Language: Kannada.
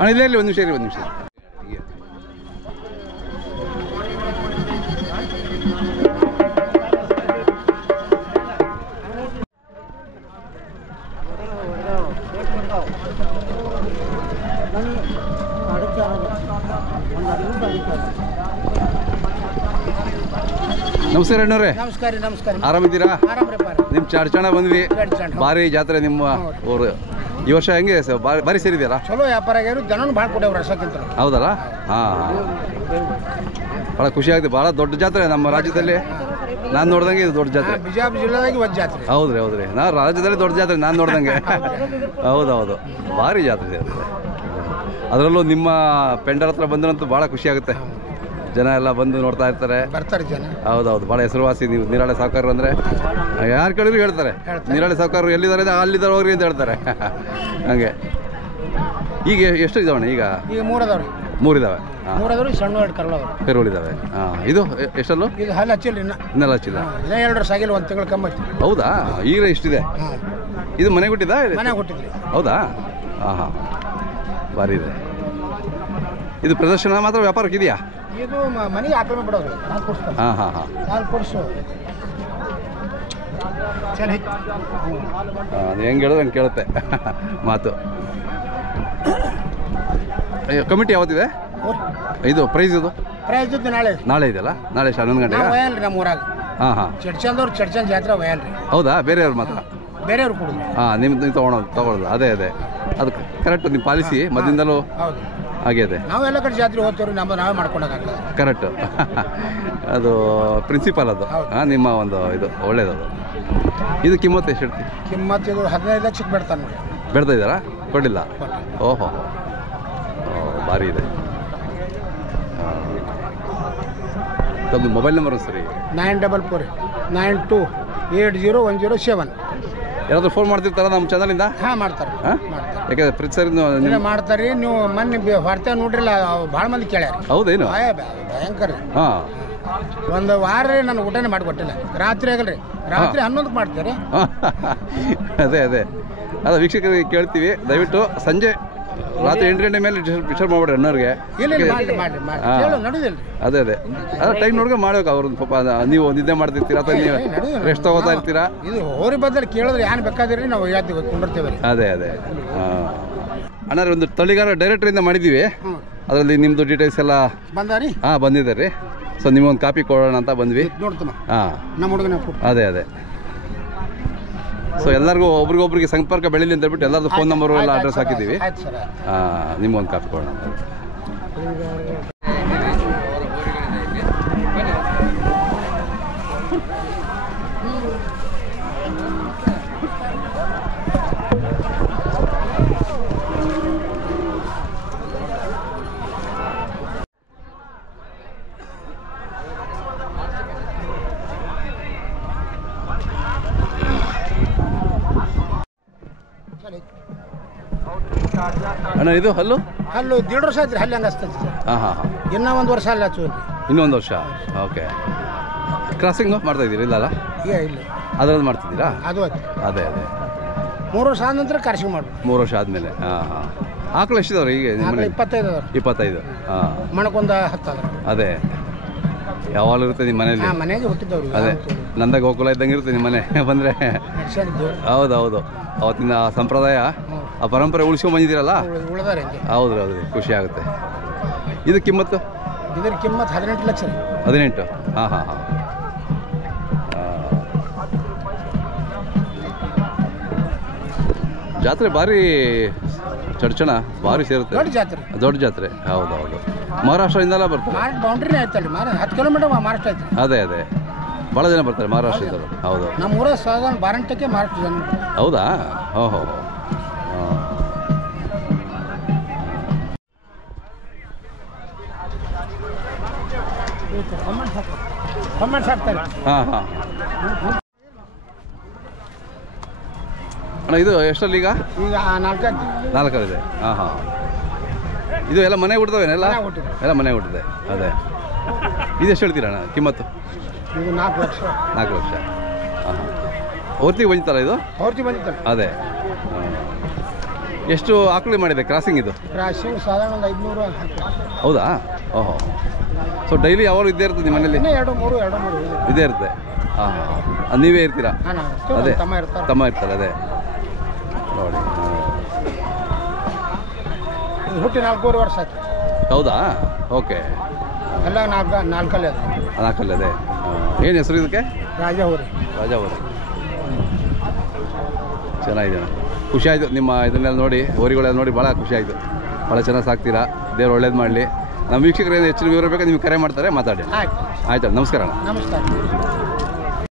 ಅಣ್ಣ ಇಲ್ಲೇ ಒಂದು ನಿಮಿಷ ಇರಿ, ಒಂದು ನಿಮಿಷ. ನಮಸ್ಕಾರ ಅಣ್ಣವ್ರೆ. ನಮಸ್ಕಾರ. ನಮಸ್ಕಾರ. ಆರಾಮಿದ್ದೀರಾ? ನಿಮ್ಮ ಚಡ್ಚಣ ಬಂದ್ವಿ. ಭಾರಿ ಜಾತ್ರೆ ನಿಮ್ಮ ಊರು. ಈ ವರ್ಷ ಹೆಂಗೆ ಭಾರಿ ಸೇರಿದೆಯಲ್ಲ? ಚಲೋ ವ್ಯಾಪಾರ ಆಗ್ಯಾರು, ಜನನು ಭಾಳ ಕೊಟ್ಟವ್ರು ವರ್ಷಕ್ಕಿಂತ. ಹೌದಲ್ಲ? ಹಾಂ, ಭಾಳ ಖುಷಿ ಆಗುತ್ತೆ. ಭಾಳ ದೊಡ್ಡ ಜಾತ್ರೆ ನಮ್ಮ ರಾಜ್ಯದಲ್ಲಿ. ನಾನು ನೋಡ್ದಂಗೆ ಇದು ದೊಡ್ಡ ಜಾತ್ರೆ. ಬಿಜಾಪುರ ಜಿಲ್ಲೆದಾಗಿ ಒಂದು ಜಾತ್ರೆ. ಹೌದ್ರಿ. ನಾನು ರಾಜ್ಯದಲ್ಲಿ ದೊಡ್ಡ ಜಾತ್ರೆ ನಾನು ನೋಡ್ದಂಗೆ. ಹೌದೌದು, ಭಾರಿ ಜಾತ್ರೆ ಅದು. ಅದರಲ್ಲೂ ನಿಮ್ಮ ಪೆಂಡಲ್ ಹತ್ರ ಬಂದ್ರಂತೂ ಭಾಳ ಖುಷಿ ಆಗುತ್ತೆ. ಜನ ಎಲ್ಲ ಬಂದು ನೋಡ್ತಾ ಇರ್ತಾರೆ. ಜನ. ಹೌದೌದು, ಭಾಳ ಹೆಸರುವಾಸಿ ನೀವು ನೀರಾಳೆ ಸಾವುಕಾರರು ಅಂದರೆ. ಯಾರು ಕೇಳಿದ್ರು ಹೇಳ್ತಾರೆ ನೀರಾಳೆ ಸಾವುಕಾರರು ಎಲ್ಲಿದ್ದಾರೆ, ಅಲ್ಲಿದ್ದಾರೆ ಹೋಗ್ರಿ ಅಂತ ಹೇಳ್ತಾರೆ. ಹಂಗೆ. ಈಗ ಎಷ್ಟು ಇದಾವಣ್ಣ? ಈಗ 3 ಅದಾವ್ರಿ. 3 ಇದಾವೆ. 3 ಅದಾವ್ರಿ, ಸಣ್ಣ 2 ಕರುಗಳಿದಾವೆ. ಹಾಂ, ಇದು ಎಷ್ಟಲ್ಲೂ? ಇದು ಹಲ್ಲು ಹಚ್ಚಿಲ್ಲ ಇನ್ನೆಲ್ಲ ಹಚ್ಚಿಲ್ಲ. 2 ವರ್ಷ ಆಗಿಲ್ಲ, 1 ತಿಂಗಳು ಕಮ್ಮಿ. ಹೌದಾ? ಈಗ ಇಷ್ಟಿದೆ. ಇದು ಮನೆ ಕೊಟ್ಟಿದ್ದ? ಮನೆ ಕೊಟ್ಟಿದ್ರಿ. ಹೌದಾ? ಹಾಂ ಹಾಂ, ಭಾರಿ ಇದೆ. ಇದು ಪ್ರದರ್ಶನ ಮಾತ್ರ ವ್ಯಾಪಾರಕ್ಕೆ ಇದೆಯಾ? ಇದು ಮನೆಗೆ ಆಕ್ರಮಣ ಬಿಡೋದು. ಹಾಂ ಹಾಂ ಹಾಂ, 4 ಕೊಡ್ಸು. ಅದು ಹೆಂಗೆ ಹೇಳಿದ್ರೆ ಹಂಗೆ ಕೇಳುತ್ತೆ ಮಾತು. ಕಮಿಟಿ ಯಾವತ್ತಿದೆ ಇದು? ಪ್ರೈಸ್ ಇದು ನಾಳೆ ಇದೆಯಲ್ಲ? ನಾಳೆ 11 ಗಂಟೆಗೆ ನಮ್ಮ ಊರಾಗ. ಹಾಂ ಹಾಂ, ಚಡ್ಚಂದವ್ರು ಚಡ್ಚಂದ ಜಾತ್ರೆ ಒಯ್ಯಲ್ರಿ. ಹೌದಾ? ಬೇರೆಯವ್ರು ಮಾತ್ರ? ಬೇರೆಯವ್ರು ಕೊಡೋದು. ಹಾಂ, ನೀವು ತೊಗೊಳೋದು. ಅದೇ ಅದು ಕರೆಕ್ಟ್. ನಿಮ್ಮ ಪಾಲಿಸಿ ಮೊದಲಿಂದಲೂ ಆಗಿದೆ. ನಾವೆಲ್ಲ ಕಡೆ ಜಾತ್ರೆ ಹೋಗ್ತೇವ್ರಿ, ನಾವೇ ಮಾಡ್ಕೊಂಡಾಗ ಕರೆಕ್ಟು. ಅದು ಪ್ರಿನ್ಸಿಪಾಲ್ ಅದು. ಹಾಂ, ನಿಮ್ಮ ಒಂದು ಇದು ಒಳ್ಳೇದದು. ಇದು ಕಿಮ್ಮತ್ತು ಎಷ್ಟು ಹೇಳ್ತೀವಿ? ಕಿಮ್ಮತ್ತು ಇದು 15 ಲಕ್ಷಕ್ಕೆ ಬಿಡ್ತಾನೆ ನೋಡಿ. ಬಿಡ್ತಾ ಇದ್ದಾರಾ? ಕೊಡಲಿಲ್ಲ? ಓಹೋ, ಭಾರಿ ಇದೆ. ತಮ್ಮದು ಮೊಬೈಲ್ ನಂಬರ್ ಸರಿ? 9449280107. ಯಾರಾದರೂ ಫೋನ್ ಮಾಡ್ತಿರ್ತಾರ ನಮ್ಮ ಚಾನಲಿಂದ? ಹಾಂ, ಮಾಡ್ತಾರೆ. ಯಾಕೆಂದ್ರೆ ಪ್ರತಿ ಸರಿ ಮಾಡ್ತಾರೆ. ನೀವು ಮೊನ್ನೆ ಹೊರತೆ ನೋಡ್ರಿಲ್ಲ, ಭಾಳ ಮಂದಿ ಕೇಳ್ಯಾರ. ಹೌದೇನು? ಭಯಂಕರ. ಹಾಂ, ಒಂದು ವಾರ ನಾನು ಊಟನೇ ಮಾಡಿಕೊಟ್ಟಿಲ್ಲ. ರಾತ್ರಿ ಆಗಲ್ರಿ, ರಾತ್ರಿ 11ಕ್ಕೆ ಮಾಡ್ತೀರಿ. ಅದೇ ಅದ ವೀಕ್ಷಕರಿಗೆ ಕೇಳ್ತೀವಿ, ದಯವಿಟ್ಟು ಸಂಜೆ ರಾತ್ರಿ 8 ಗಂಟೆ ಮೇಲೆ ಡಿಸ್ಟರ್ಬ್ ಮಾಡ್ಬೇಡ್ರಿ ಅಣ್ಣವ್ರಿಗೆ. ಅದೇ ಟೈಮ್ ನೋಡ್ಕೊಂಡು ಮಾಡ್ಬೇಕು. ಅವ್ರದ್ದು ಪಾಪ ನೀವು ನಿದ್ದೆ ಮಾಡ್ತಿರ್ತೀರಾ ಅಥವಾ ನೀವು ರೆಸ್ಟ್ ತಗೋತಾ ಇರ್ತೀರಾ? ಇದು ಹೋರಿ ಬದಲು ಕೇಳಿದ್ರೆ ಏನು ಬೇಕಾದ್ರಿ ನಾವು ಹೇಳ್ತೀವಿ, ಕೊಂಡಿರ್ತೀವಿ. ಅದೇ ಅಣ್ಣಾರ ಒಂದು ತಳಿಗಾರ ಡೈರೆಕ್ಟ್ರಿಂದ ಮಾಡಿದ್ದೀವಿ. ಅದರಲ್ಲಿ ನಿಮ್ಮದು ಡೀಟೇಲ್ಸ್ ಎಲ್ಲ ಬಂದಾರಿ? ಹಾಂ, ಬಂದಿದೆ ರೀ. ಸೊ ನಿಮಗೊಂದು ಕಾಪಿ ಕೊಡೋಣ ಅಂತ ಬಂದ್ವಿ. ನೋಡ್ತಮ್ಮ. ಹಾಂ, ನಮ್ಮ ಹುಡುಗನ. ಅದೇ ಸೊ ಎಲ್ಲರಿಗೂ ಒಬ್ರಿಗೊಬ್ರಿಗೆ ಸಂಪರ್ಕ ಬೆಳೀಲಿ ಅಂತ ಹೇಳ್ಬಿಟ್ಟು ಎಲ್ಲರದ್ದು ಫೋನ್ ನಂಬರು ಎಲ್ಲ ಅಡ್ರೆಸ್ ಹಾಕಿದ್ದೀವಿ. ನಿಮ್ಗೊಂದು ಕಾಪಿ ಕೊಡೋಣ. ಅಣ್ಣ ಇದು ಹಲ್ಲು 1.5 ವರ್ಷ ಆಯ್ತು. ಹಲ್ಲಿ ಹಂಗೆ ಹಚ್ತೈತಿ ಸರ್. ಹಾಂ, ಇನ್ನೂ 1 ವರ್ಷ ಅಲ್ಲಿ ಹಚ್ಚುವಲ್ರಿ. ಇನ್ನೂ 1 ವರ್ಷ. ಓಕೆ. ಕ್ರಾಸಿಂಗು ಮಾಡ್ತಾ ಇದ್ದೀರಿ? ಇಲ್ಲ ಇಲ್ಲ, ಅದರಲ್ಲಿ ಮಾಡ್ತಿದ್ದೀರಾ? ಅದು ಅದೇ 3 ವರ್ಷ ಆದ ನಂತರ ಕಾರ್ಸಿಂಗ್ ಮಾಡ್ಬೋದು. 3 ವರ್ಷ ಆದಮೇಲೆ. ಹಾಂ. ಆಕಳು ಎಷ್ಟಿದಾವ್ರಿ ಈಗ ನಿಮ್ಮ ಮನೆ? 25. ಹಾಂ, ಮಣಕ್ಕೊಂದು 10 ಅದ. ಅದೇ ಯಾವಾಗಲೂ ಇರುತ್ತೆ ನಿಮ್ಮ ಮನೇಲಿ? ಮನೆಗೆ ಹುಟ್ಟಿದವ್ರು. ಅದೇ ನಂದ ಗೋಕುಲ ಇದ್ದಂಗೆ ಇರುತ್ತೆ ನಿಮ್ಮ ಮನೆ ಬಂದರೆ. ಹೌದು, ಅವತ್ತಿನ ಸಂಪ್ರದಾಯ, ಆ ಪರಂಪರೆ ಉಳಿಸ್ಕೊಂಡು ಬಂದಿದ್ದೀರಲ್ಲ. ಹೌದ್ರಿ, ಖುಷಿ ಆಗುತ್ತೆ. ಇದು ಕಿಮ್ಮತ್ತು? ಇದ್ರ ಕಿಮ್ಮತ್ತು 18 ಲಕ್ಷ. 18? ಹಾಂ. ಜಾತ್ರೆ ಭಾರಿ ಚಡ್ಚಣ ಭಾರಿ ಸೇರುತ್ತೆ. ದೊಡ್ಡ ಜಾತ್ರೆ. ಹೌದು. ಮಹಾರಾಷ್ಟ್ರದಿಂದೆಲ್ಲ ಬರ್ತಾರೆ. ಬೌಂಡ್ರಿನೇ ಆಯ್ತಲ್ಲ, 10 ಕಿಲೋಮೀಟರ್ ಮಹಾರಾಷ್ಟ್ರ ಐತೆ. ಅದೇ ಭಾಳ ಜನ ಬರ್ತಾರೆ ಮಹಾರಾಷ್ಟ್ರದವರು. ಹೌದು, ನಮ್ಮ ಊರ ಬಾರಂಟಕ್ಕೆ ಮಹಾರಾಷ್ಟ್ರ ಜನ. ಹೌದಾ? ಓಹೋ. ಹಾಂ. ಅಣ್ಣ ಇದು ಎಷ್ಟಲ್ಲಿ ಈಗ? 4 ಹಾಂ. ಇದು ಎಲ್ಲ ಮನೆ ಹುಟ್ಟಿದವೇನೆಲ್ಲ? ಎಲ್ಲ ಮನೆ ಹುಟ್ಟಿದೆ. ಅದೇ ಇದು ಎಷ್ಟು ಹೇಳ್ತೀರ ಅಣ್ಣ ಕಿಮ್ಮತ್ತು? 4 ಲಕ್ಷ. 4 ಲಕ್ಷ. ಹಾಂ. ಹೊರ್ತಿಗೆ ಬಂದಿತ್ತಲ್ಲ ಇದು? ಹೊರ್ತಿ ಬಂದಿತ್ತಲ್ಲ. ಅದೇ ಎಷ್ಟು ಆಕಳಿ ಮಾಡಿದೆ ಕ್ರಾಸಿಂಗ್ ಇದು? ರಾಶಿಂಗ್ ಸಾಧಾರಣ ಒಂದು 500 ಹೌದಾ? ಓಹೋ. ಸೊ ಡೈಲಿ ಯಾವಾಗಲೂ ಇದ್ದೇ ಇರ್ತದೆ ನಿಮ್ಮ ಮನೇಲಿ? ಇನ್ನೂ 2-3 ಇದೇ ಇರುತ್ತೆ. ಹಾಂ ಹಾಂ. ನೀವೇ ಇರ್ತೀರಾ? ಅದೇ ತಮ್ಮ ಇರ್ತಾರೆ. ಅದೇ ನೋಡಿ. ಹುಟ್ಟಿ 4 ವರ್ಷ ಆಯ್ತು. ಹೌದಾ? ಓಕೆ. ಎಲ್ಲ ನಾಲ್ಕಲ್ಲಿ ಅದು. ನಾಲ್ಕಲ್ಲಿ ಅದೇ. ಏನು ಹೆಸರು ಇದಕ್ಕೆ? ರಾಜಾವರಿ. ಚೆನ್ನಾಗಿದೆ. ಖುಷಿ ಆಯಿತು ನಿಮ್ಮ ಇದನ್ನೆಲ್ಲ ನೋಡಿ, ಹೋರಿಗಳೆಲ್ಲ ನೋಡಿ ಭಾಳ ಖುಷಿ ಆಯಿತು. ಭಾಳ ಚೆನ್ನಾಗಿ ಸಾಕ್ತೀರಾ. ದೇವ್ರು ಒಳ್ಳೇದು ಮಾಡಲಿ. ನಮ್ಮ ವೀಕ್ಷಕರು ಏನು ಹೆಚ್ಚಿನ ವಿವರ ಬೇಕಾದ್ರೆ ನಿಮ್ಗೆ ಕರೆ ಮಾಡ್ತಾರೆ, ಮಾತಾಡಿ. ಆಯ್ತು. ಆಯ್ತು. ನಮಸ್ಕಾರ. ನಮಸ್ಕಾರ.